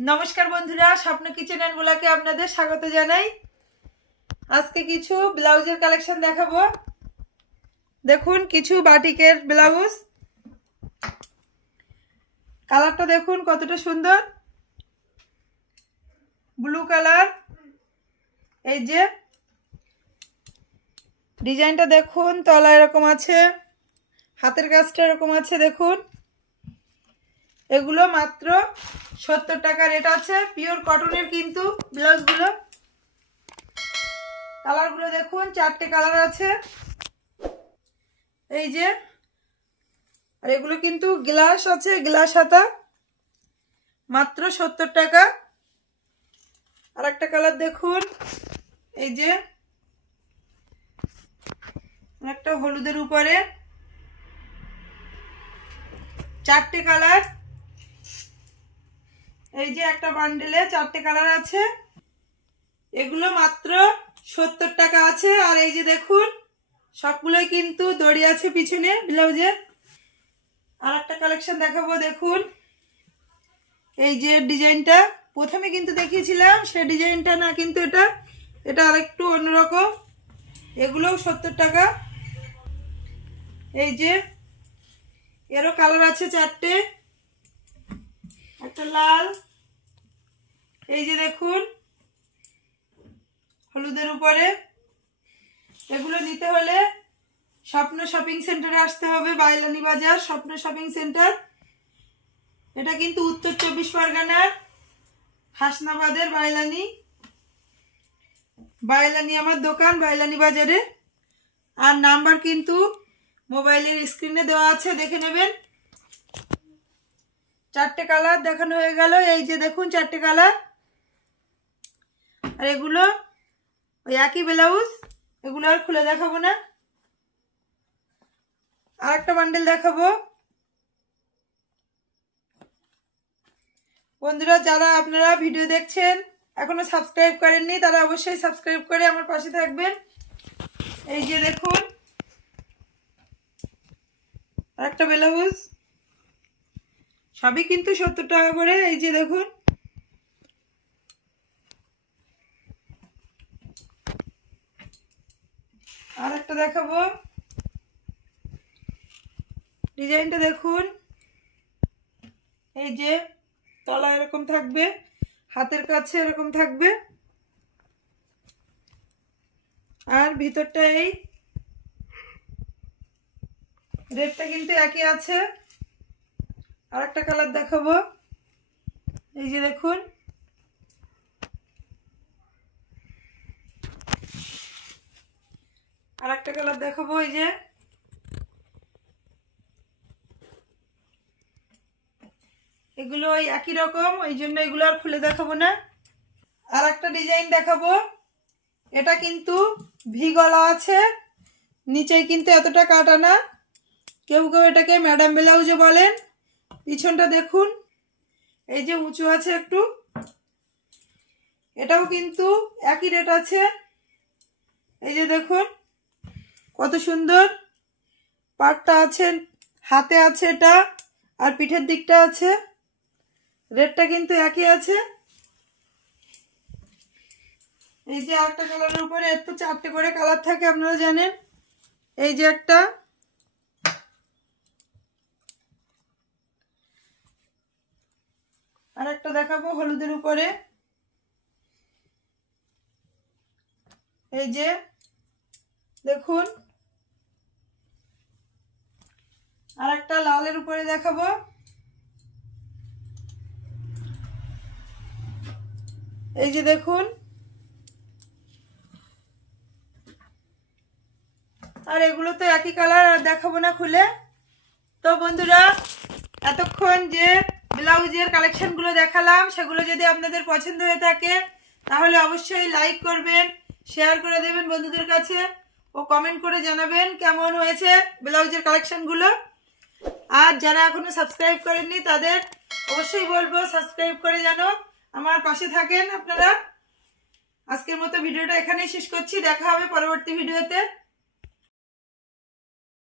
नमस्कार बंधुरा स्वप्न किचेन एंड ब्लगे आपनादेर स्वागत जानाई। आज के किछु ब्लाउजेर कालेक्शन देखाबो। देखुन किछु बाटिकेर ब्लाउज, कालारटा देखुन कतटा सुंदर, ब्लू कालार। এই যে ডিজাইনটা দেখুন, তলা এরকম আছে, হাতের কাজটা এরকম আছে। দেখুন এগুলো মাত্র 70 টাকা রেট আছে, পিওর কটনের কিন্তু ব্লাউজগুলো। কালারগুলো দেখুন, 4টে কালার আছে এই যে। আর এগুলো কিন্তু গ্লাস আছে, গ্লাস হাতা, মাত্র 70 টাকা। আর একটা কালার দেখুন এই যে, একটা হলুদের উপরে 4টে কালার। এই যে একটা বান্ডেলে 4টে কালার আছে, এগুলো মাত্র 70 টাকা আছে। আর এই যে দেখুন সবগুলোই কিন্তু দড়ি আছে পিছনে ব্লাউজের। আর একটা কালেকশন দেখাবো, দেখুন এই যে ডিজাইনটা প্রথমে কিন্তু দেখিয়েছিলাম সেই ডিজাইনটা না, কিন্তু এটা আরেকটু অন্যরকম। এগুলোও 70 টাকা। এই যে এরও কালার আছে 4টে, একটা লাল, এই যে দেখুন হলুদের উপরে। এগুলো নিতে হলে স্বপ্ন শপিং সেন্টারে আসতে হবে, বাইলানি বাজার স্বপ্ন শপিং সেন্টার। এটা কিন্তু উত্তর 24 পরগনার হাসনাবাদের বাইলানি আমার দোকান, বাইলানি বাজারে। আর নাম্বার কিন্তু মোবাইলের স্ক্রিনে দেওয়া আছে, দেখে নেবেন। 4টে কালার দেখানো হয়ে গেল। এই যে দেখুন 4টে কালার। আর এগুলো ওই একই ব্লাউজ, এগুলো আর খুলে দেখাবো না। আর একটা বান্ডেল দেখাবো। বন্ধুরা যারা আপনারা ভিডিও দেখছেন এখনো সাবস্ক্রাইব করেননি, তারা অবশ্যই সাবস্ক্রাইব করে আমার পাশে থাকবেন। এই যে দেখুন আর একটা ব্লাউজ, সবই কিন্তু 70 টাকা করে। এই যে দেখুন আর একটা দেখাবো, ডিজাইনটা দেখুন। এই যে তলা এরকম থাকবে, হাতের কাছে এরকম থাকবে, আর ভিতরটা এই রেটটা কিন্তু একই আছে। আর একটা কালার দেখাবো, এই যে দেখুন আর একটা কালার দেখাবো। এই যে এগুলো ওই একই রকম, ওই জন্য এগুলো আর খুলে দেখাবো না। আর একটা ডিজাইন দেখাবো, এটা কিন্তু ভি গলা আছে, নিচে কিন্তু এতটা কাটা না। কেউ কেউ এটাকে ম্যাডাম ব্লাউজও বলেন। পিছনটা দেখুন এই যে উঁচু আছে একটু, এটাও কিন্তু একই রেট আছে। এই যে দেখুন কত সুন্দর পাটটা আছে, হাতে আছে এটা, আর পিঠের দিকটা আছে, রেটটা কিন্তু একই আছে। এই যে একটা কালারের উপরে এত 4টে করে কালার থাকে, আপনারা জানেন। এই যে একটা, আর একটা দেখাবো হলুদের উপরে। এই যে দেখুন আর একটা লালের উপরে দেখাবো। এই যে দেখুন, আর এগুলো তো একই কালার, আর দেখাবো না খুলে। তো বন্ধুরা এতক্ষণ যে ব্লাউজের কালেকশনগুলো দেখালাম সেগুলো যদি আপনাদের পছন্দ হয়ে থাকে তাহলে অবশ্যই লাইক করবেন, শেয়ার করে দেবেন বন্ধুদের কাছে, ও কমেন্ট করে জানাবেন কেমন হয়েছে ব্লাউজের কালেকশনগুলো। আর যারা এখনো সাবস্ক্রাইব করেননি তাদের অবশ্যই বলবো সাবস্ক্রাইব করে যেন আমার পাশে থাকেন আপনারা। আজকের মতো ভিডিওটা এখানেই শেষ করছি, দেখা হবে পরবর্তী ভিডিওতে।